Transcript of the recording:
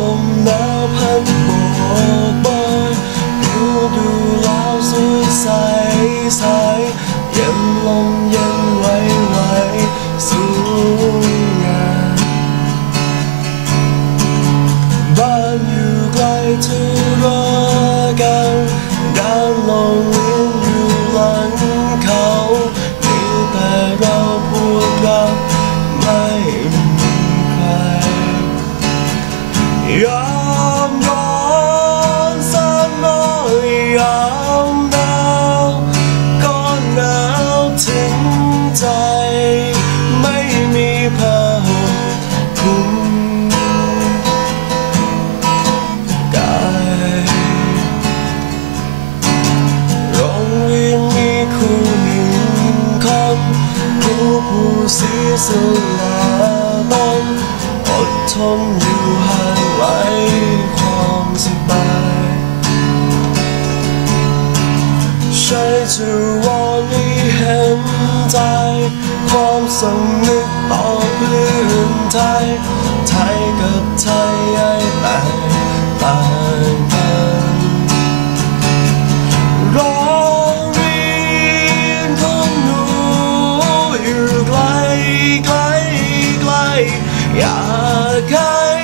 ลมหนาวพัดโบกบอยผิวดูแล้วสวยใสใสเย็นลมเย็นไหวไหวสวยงามบ้านอยู่ไกลเธอ สละต้องอดทนอยู่ห่างไกลความสบายใช้จะวอนให้เห็นใจ ความสำนึกต่อเพื่อนไทย ไทยกับไทย 呀，看。